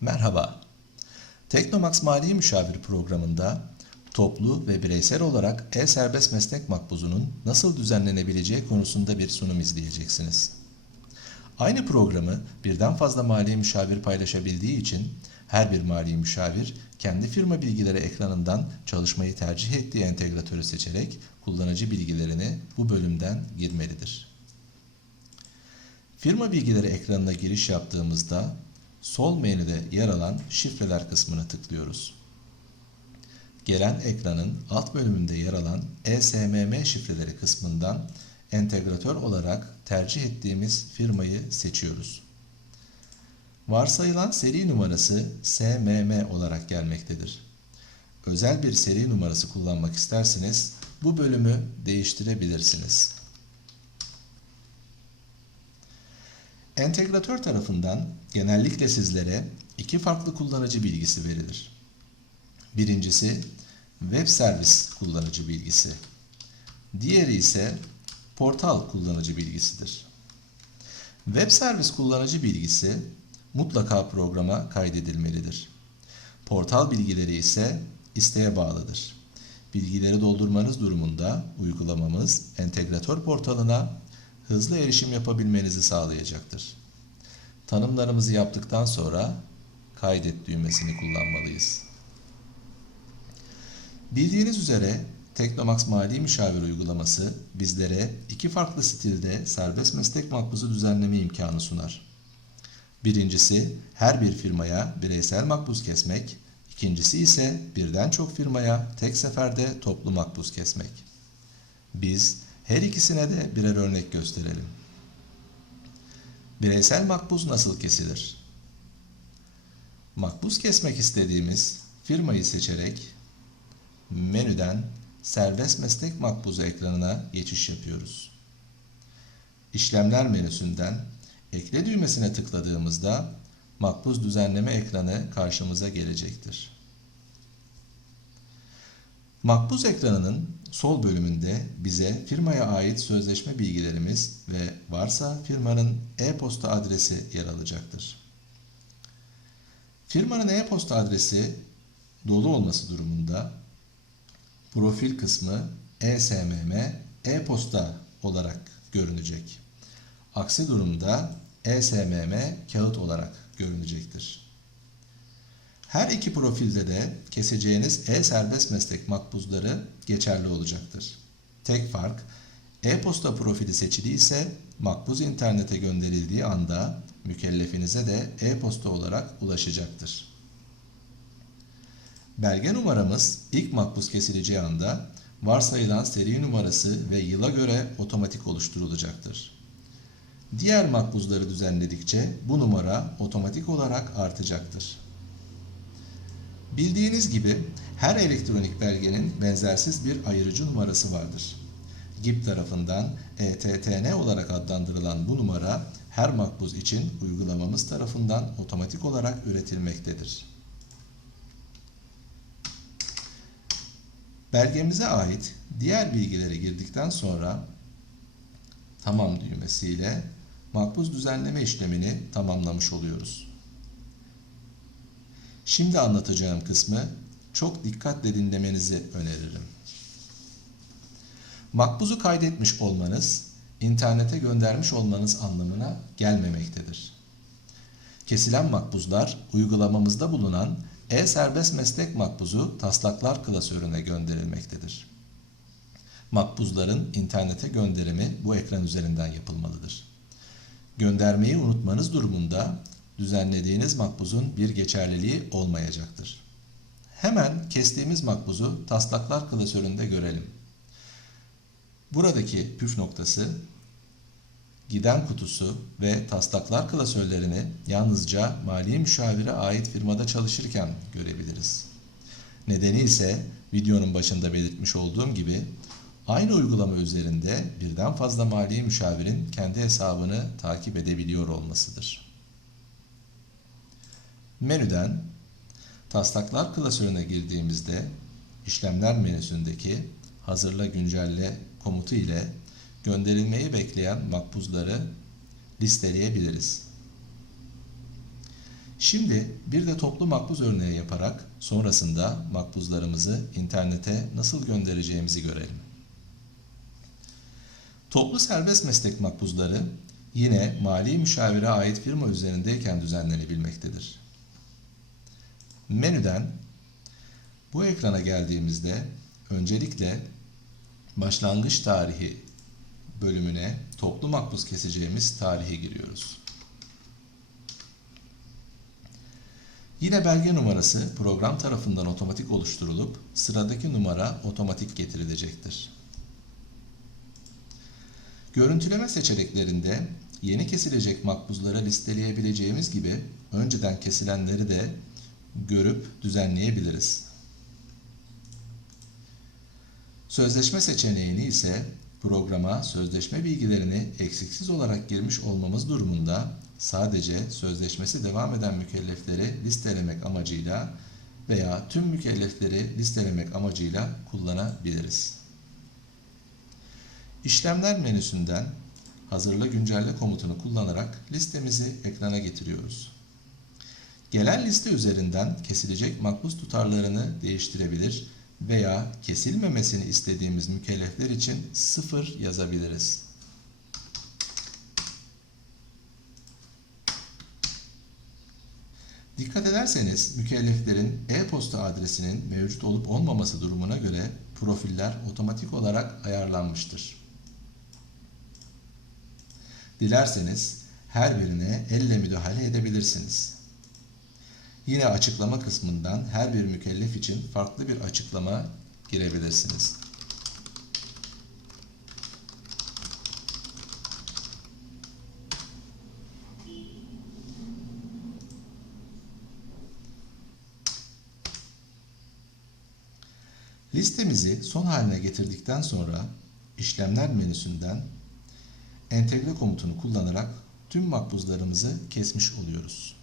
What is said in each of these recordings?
Merhaba. Teknomax Mali Müşavir programında toplu ve bireysel olarak e-serbest meslek makbuzunun nasıl düzenlenebileceği konusunda bir sunum izleyeceksiniz. Aynı programı birden fazla mali müşavir paylaşabildiği için her bir mali müşavir kendi firma bilgileri ekranından çalışmayı tercih ettiği entegratörü seçerek kullanıcı bilgilerini bu bölümden girmelidir. Firma bilgileri ekranına giriş yaptığımızda sol menüde yer alan şifreler kısmına tıklıyoruz. Gelen ekranın alt bölümünde yer alan ESMM şifreleri kısmından entegratör olarak tercih ettiğimiz firmayı seçiyoruz. Varsayılan seri numarası SMM olarak gelmektedir. Özel bir seri numarası kullanmak isterseniz bu bölümü değiştirebilirsiniz. Entegratör tarafından genellikle sizlere iki farklı kullanıcı bilgisi verilir. Birincisi web servis kullanıcı bilgisi. Diğeri ise portal kullanıcı bilgisidir. Web servis kullanıcı bilgisi mutlaka programa kaydedilmelidir. Portal bilgileri ise isteğe bağlıdır. Bilgileri doldurmanız durumunda uygulamamız entegratör portalına hızlı erişim yapabilmenizi sağlayacaktır. Tanımlarımızı yaptıktan sonra kaydet düğmesini kullanmalıyız. Bildiğiniz üzere Teknomax Mali Müşavir uygulaması bizlere iki farklı stilde serbest meslek makbuzu düzenleme imkanı sunar. Birincisi her bir firmaya bireysel makbuz kesmek, ikincisi ise birden çok firmaya tek seferde toplu makbuz kesmek. Biz her ikisine de birer örnek gösterelim. Bireysel makbuz nasıl kesilir? Makbuz kesmek istediğimiz firmayı seçerek menüden serbest meslek makbuzu ekranına geçiş yapıyoruz. İşlemler menüsünden ekle düğmesine tıkladığımızda makbuz düzenleme ekranı karşımıza gelecektir. Makbuz ekranının sol bölümünde bize firmaya ait sözleşme bilgilerimiz ve varsa firmanın e-posta adresi yer alacaktır. Firmanın e-posta adresi dolu olması durumunda profil kısmı e-SMM e-posta olarak görünecek. Aksi durumda e-SMM kağıt olarak görünecektir. Her iki profilde de keseceğiniz e-serbest meslek makbuzları geçerli olacaktır. Tek fark e-posta profili seçili ise makbuz internete gönderildiği anda mükellefinize de e-posta olarak ulaşacaktır. Belge numaramız ilk makbuz kesileceği anda varsayılan seri numarası ve yıla göre otomatik oluşturulacaktır. Diğer makbuzları düzenledikçe bu numara otomatik olarak artacaktır. Bildiğiniz gibi her elektronik belgenin benzersiz bir ayırıcı numarası vardır. GİP tarafından ETTN olarak adlandırılan bu numara her makbuz için uygulamamız tarafından otomatik olarak üretilmektedir. Belgemize ait diğer bilgileri girdikten sonra tamam düğmesiyle makbuz düzenleme işlemini tamamlamış oluyoruz. Şimdi anlatacağım kısmı çok dikkatle dinlemenizi öneririm. Makbuzu kaydetmiş olmanız, internete göndermiş olmanız anlamına gelmemektedir. Kesilen makbuzlar uygulamamızda bulunan e-serbest meslek makbuzu taslaklar klasörüne gönderilmektedir. Makbuzların internete gönderimi bu ekran üzerinden yapılmalıdır. Göndermeyi unutmanız durumunda düzenlediğiniz makbuzun bir geçerliliği olmayacaktır. Hemen kestiğimiz makbuzu taslaklar klasöründe görelim. Buradaki püf noktası giden kutusu ve taslaklar klasörlerini yalnızca mali müşavire ait firmada çalışırken görebiliriz. Nedeni ise videonun başında belirtmiş olduğum gibi aynı uygulama üzerinde birden fazla mali müşavirin kendi hesabını takip edebiliyor olmasıdır. Menüden taslaklar klasörüne girdiğimizde işlemler menüsündeki hazırla güncelle komutu ile gönderilmeyi bekleyen makbuzları listeleyebiliriz. Şimdi bir de toplu makbuz örneği yaparak sonrasında makbuzlarımızı internete nasıl göndereceğimizi görelim. Toplu serbest meslek makbuzları yine mali müşavire ait firma üzerindeyken düzenlenebilmektedir. Menüden bu ekrana geldiğimizde öncelikle başlangıç tarihi bölümüne toplu makbuz keseceğimiz tarihi giriyoruz. Yine belge numarası program tarafından otomatik oluşturulup sıradaki numara otomatik getirilecektir. Görüntüleme seçeneklerinde yeni kesilecek makbuzları listeleyebileceğimiz gibi önceden kesilenleri de görüp düzenleyebiliriz. Sözleşme seçeneğini ise programa sözleşme bilgilerini eksiksiz olarak girmiş olmamız durumunda sadece sözleşmesi devam eden mükellefleri listelemek amacıyla veya tüm mükellefleri listelemek amacıyla kullanabiliriz. İşlemler menüsünden hazırla güncelle komutunu kullanarak listemizi ekrana getiriyoruz. Gelen liste üzerinden kesilecek makbuz tutarlarını değiştirebilir veya kesilmemesini istediğimiz mükellefler için sıfır yazabiliriz. Dikkat ederseniz mükelleflerin e-posta adresinin mevcut olup olmaması durumuna göre profiller otomatik olarak ayarlanmıştır. Dilerseniz her birine elle müdahale edebilirsiniz. Yine açıklama kısmından her bir mükellef için farklı bir açıklama girebilirsiniz. Listemizi son haline getirdikten sonra işlemler menüsünden entegre komutunu kullanarak tüm makbuzlarımızı kesmiş oluyoruz.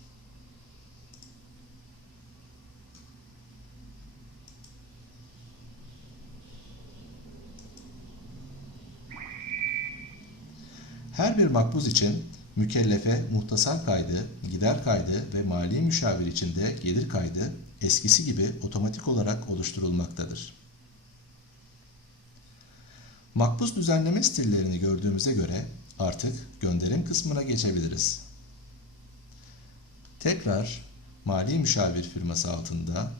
Her bir makbuz için mükellefe muhtasar kaydı, gider kaydı ve mali müşavir için de gelir kaydı eskisi gibi otomatik olarak oluşturulmaktadır. Makbuz düzenleme stillerini gördüğümüze göre artık gönderim kısmına geçebiliriz. Tekrar mali müşavir firması altında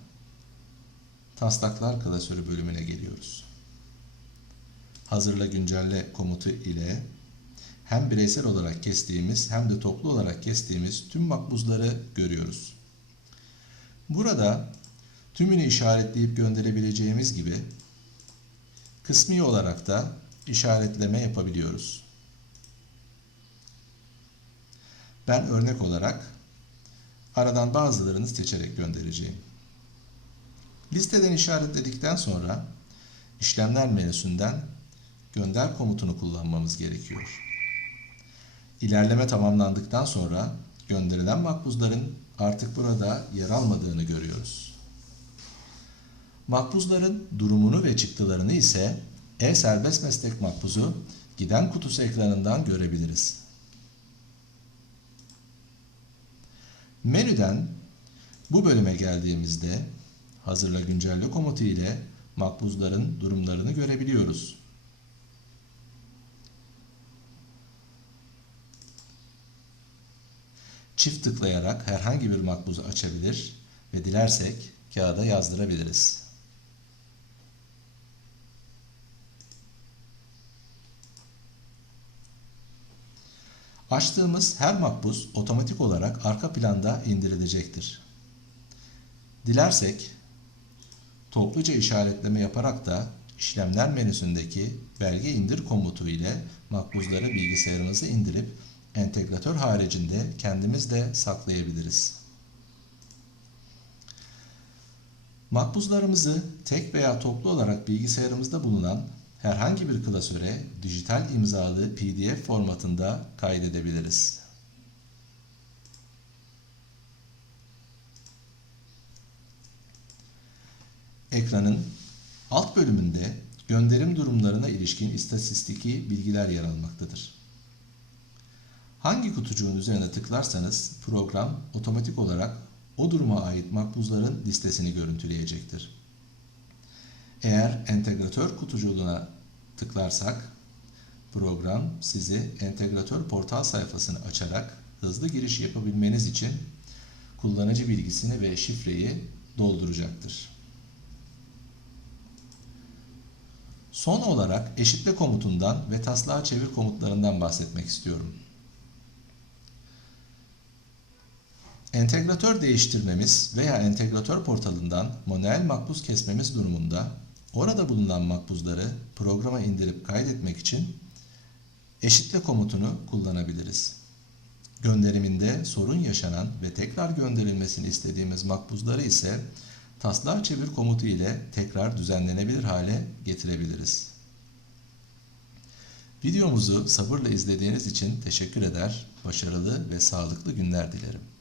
taslaklar klasörü bölümüne geliyoruz. Hazırla güncelle komutu ile hem bireysel olarak kestiğimiz hem de toplu olarak kestiğimiz tüm makbuzları görüyoruz. Burada tümünü işaretleyip gönderebileceğimiz gibi kısmi olarak da işaretleme yapabiliyoruz. Ben örnek olarak aradan bazılarını seçerek göndereceğim. Listeden işaretledikten sonra işlemler menüsünden gönder komutunu kullanmamız gerekiyor. İlerleme tamamlandıktan sonra gönderilen makbuzların artık burada yer almadığını görüyoruz. Makbuzların durumunu ve çıktılarını ise e-serbest meslek makbuzu giden kutusu ekranından görebiliriz. Menüden bu bölüme geldiğimizde hazırla güncelle komutu ile makbuzların durumlarını görebiliyoruz. Çift tıklayarak herhangi bir makbuzu açabilir ve dilersek kağıda yazdırabiliriz. Açtığımız her makbuz otomatik olarak arka planda indirilecektir. Dilersek topluca işaretleme yaparak da işlemler menüsündeki belge indir komutu ile makbuzları bilgisayarımıza indirip entegratör haricinde kendimiz de saklayabiliriz. Makbuzlarımızı tek veya toplu olarak bilgisayarımızda bulunan herhangi bir klasöre dijital imzalı PDF formatında kaydedebiliriz. Ekranın alt bölümünde gönderim durumlarına ilişkin istatistiki bilgiler yer almaktadır. Hangi kutucuğun üzerine tıklarsanız program otomatik olarak o duruma ait makbuzların listesini görüntüleyecektir. Eğer entegratör kutucuğuna tıklarsak program sizi entegratör portal sayfasını açarak hızlı giriş yapabilmeniz için kullanıcı bilgisini ve şifreyi dolduracaktır. Son olarak eşitle komutundan ve taslağa çevir komutlarından bahsetmek istiyorum. Entegratör değiştirmemiz veya entegratör portalından manuel makbuz kesmemiz durumunda orada bulunan makbuzları programa indirip kaydetmek için eşitle komutunu kullanabiliriz. Gönderiminde sorun yaşanan ve tekrar gönderilmesini istediğimiz makbuzları ise taslağa çevir komutu ile tekrar düzenlenebilir hale getirebiliriz. Videomuzu sabırla izlediğiniz için teşekkür eder, başarılı ve sağlıklı günler dilerim.